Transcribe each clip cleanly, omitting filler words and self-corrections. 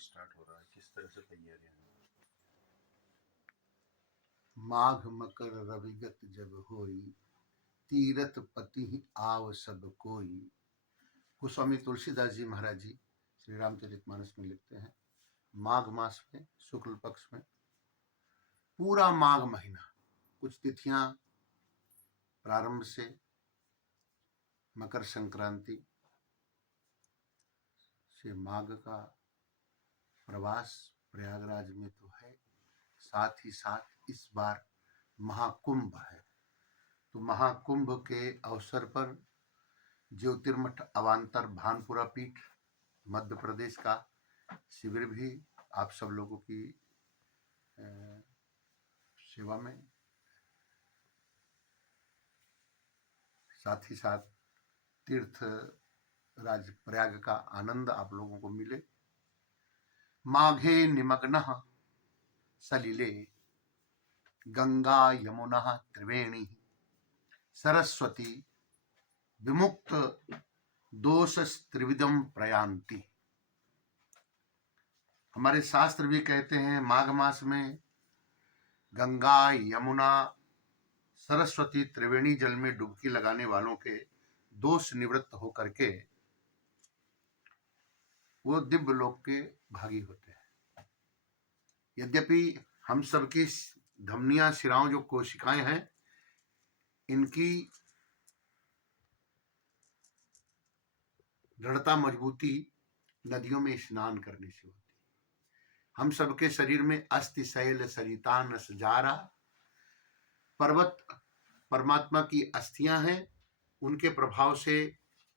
Start हो रहा है, किस तरह से तैयारियां हैं? माघ मकर रविगत जब होई, तीरथ पति आव सब कोई। गोस्वामी तुलसीदास जी महाराज जी श्री रामचरितमानस में लिखते हैं, माघ मास में शुक्ल पक्ष में पूरा माघ महीना, कुछ तिथियां प्रारंभ से मकर संक्रांति से माघ का प्रवास प्रयागराज में तो है, साथ ही साथ इस बार महाकुंभ है। तो महाकुंभ के अवसर पर ज्योतिर्मठ अवांतर भानपुरा पीठ मध्य प्रदेश का शिविर भी आप सब लोगों की सेवा में, साथ ही साथ तीर्थ राज प्रयाग का आनंद आप लोगों को मिले। माघे निमग्नः सलिले गंगा यमुना त्रिवेणी सरस्वती विमुक्त दोष त्रिविधम प्रयांति। हमारे शास्त्र भी कहते हैं माघ मास में गंगा यमुना सरस्वती त्रिवेणी जल में डुबकी लगाने वालों के दोष निवृत्त होकर के वो दिव्य लोक के भागी होते हैं। यद्यपि हम सबकी धमनियां शिराओं जो कोशिकाएं हैं, इनकी दृढ़ता मजबूती नदियों में स्नान करने से होती है। हम सबके शरीर में अस्थि शैल सरिता नस जारा, पर्वत परमात्मा की अस्थियां हैं, उनके प्रभाव से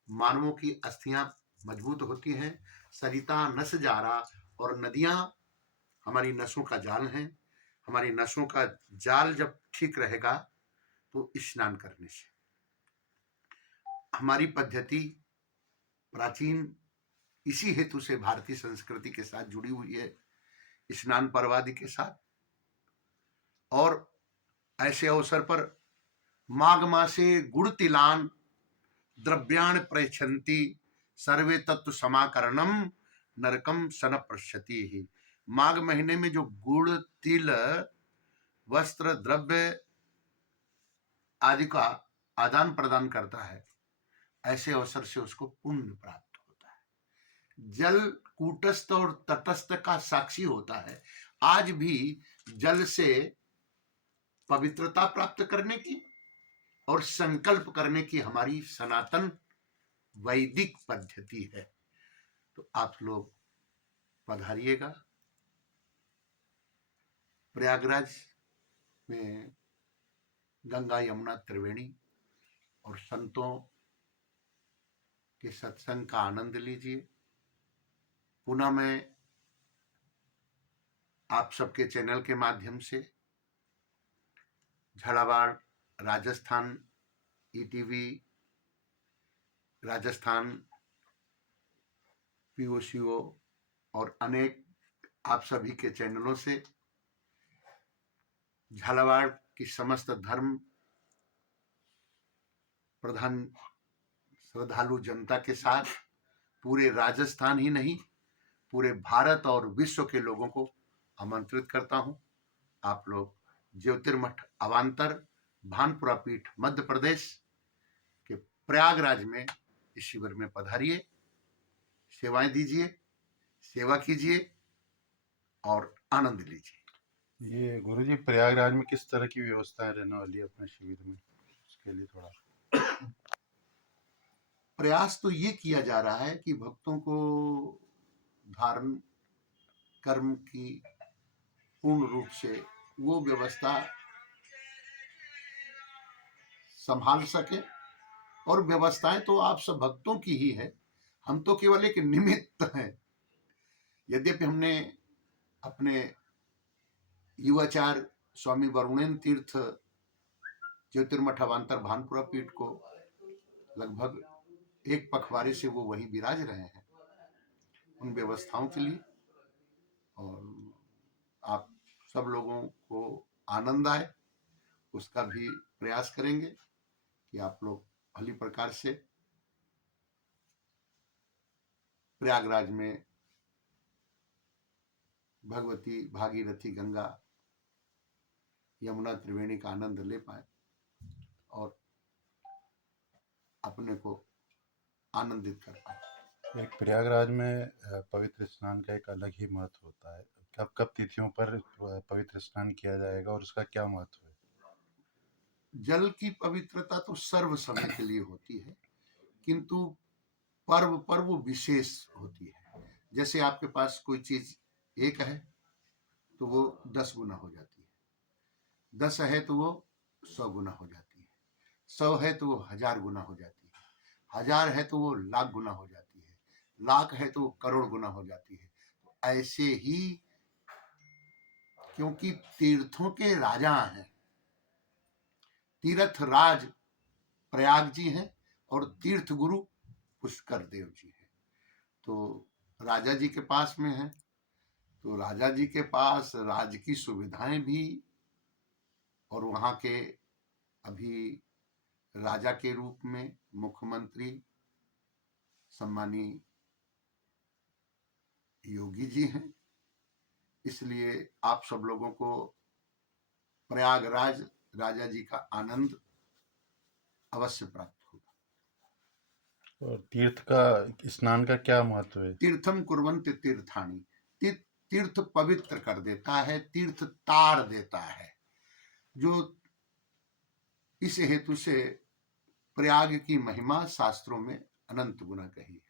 मानवों की अस्थियां मजबूत होती हैं। सरिता नस जारा, और नदियां हमारी नसों का जाल हैं। हमारी नसों का जाल जब ठीक रहेगा तो स्नान करने से। हमारी पद्धति प्राचीन इसी हेतु से भारतीय संस्कृति के साथ जुड़ी हुई है, स्नान पर्व आदि के साथ। और ऐसे अवसर पर माघ मासे गुड़ तिलान द्रव्याण प्रयच्छन्ति सर्वे तत्व समाकरणम नरकम सन पश्यति ही। माघ महीने में जो गुड़ तिल वस्त्र द्रव्य आदि का आदान प्रदान करता है, ऐसे अवसर से उसको पुण्य प्राप्त होता है। जल कूटस्थ और तटस्थ का साक्षी होता है। आज भी जल से पवित्रता प्राप्त करने की और संकल्प करने की हमारी सनातन वैदिक पद्धति है। तो आप लोग पधारिएगा। प्रयागराज में गंगा यमुना त्रिवेणी और संतों के सत्संग का आनंद लीजिए। पुनः मैं आप सबके चैनल के माध्यम से झालावाड़ राजस्थान ईटीवी राजस्थान पीओसीओ और अनेक आप सभी के चैनलों से झालावाड़ की समस्त धर्म प्रधान श्रद्धालु जनता के साथ पूरे राजस्थान ही नहीं, पूरे भारत और विश्व के लोगों को आमंत्रित करता हूं। आप लोग ज्योतिर्मठ अवांतर भानपुरा पीठ मध्य प्रदेश के प्रयागराज में इस शिविर में पधारिए, सेवाएं दीजिए, सेवा कीजिए और आनंद लीजिए। ये गुरुजी प्रयागराज में किस तरह की व्यवस्थाएं रहने वाली है अपने शिविर में, उसके लिए थोड़ा प्रयास तो ये किया जा रहा है कि भक्तों को धारण कर्म की पूर्ण रूप से वो व्यवस्था संभाल सके। और व्यवस्थाएं तो आप सब भक्तों की ही है, हम तो केवल एक निमित्त हैं। यद्यपि हमने अपने युवाचार्य स्वामी वरुणेन्द्र तीर्थ ज्योतिर्मठ अवांतर भानपुरा पीठ को लगभग एक पखवाड़े से वो वहीं विराज रहे हैं उन व्यवस्थाओं के लिए। और आप सब लोगों को आनंद आए उसका भी प्रयास करेंगे कि आप लोग भली प्रकार से प्रयागराज में भगवती भागीरथी गंगा यमुना त्रिवेणी का आनंद ले पाए और अपने को आनंदित कर पाए। एक प्रयागराज में पवित्र स्नान का एक अलग ही महत्व होता है। कब कब तिथियों पर पवित्र स्नान किया जाएगा और उसका क्या महत्व है? जल की पवित्रता तो सर्व समय के लिए होती है, किंतु पर्व पर वो विशेष होती है। जैसे आपके पास कोई चीज एक है तो वो 10 गुना हो जाती है, 10 है तो वो 100 गुना हो जाती है, 100 है तो वो 1000 गुना हो जाती है, 1000 है तो वो लाख गुना हो जाती है, लाख है तो वो करोड़ गुना हो जाती है। ऐसे ही क्योंकि तीर्थों के राजा हैं, तीर्थ राज प्रयाग जी हैं और तीर्थ गुरु पुष्कर देव जी हैं। तो राजा जी के पास में है, तो राजा जी के पास राज की सुविधाएं भी और वहां के अभी राजा के रूप में मुख्यमंत्री सम्मानीय योगी जी हैं। इसलिए आप सब लोगों को प्रयागराज राजा जी का आनंद अवश्य प्राप्त होगा। और तीर्थ का स्नान का क्या महत्व है? तीर्थम कुर्वन्ति तीर्थानि, तीर्थ पवित्र कर देता है, तीर्थ तार देता है। जो इस हेतु से प्रयाग की महिमा शास्त्रों में अनंत गुना कही है।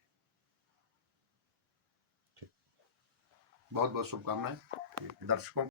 बहुत बहुत शुभकामनाएं दर्शकों।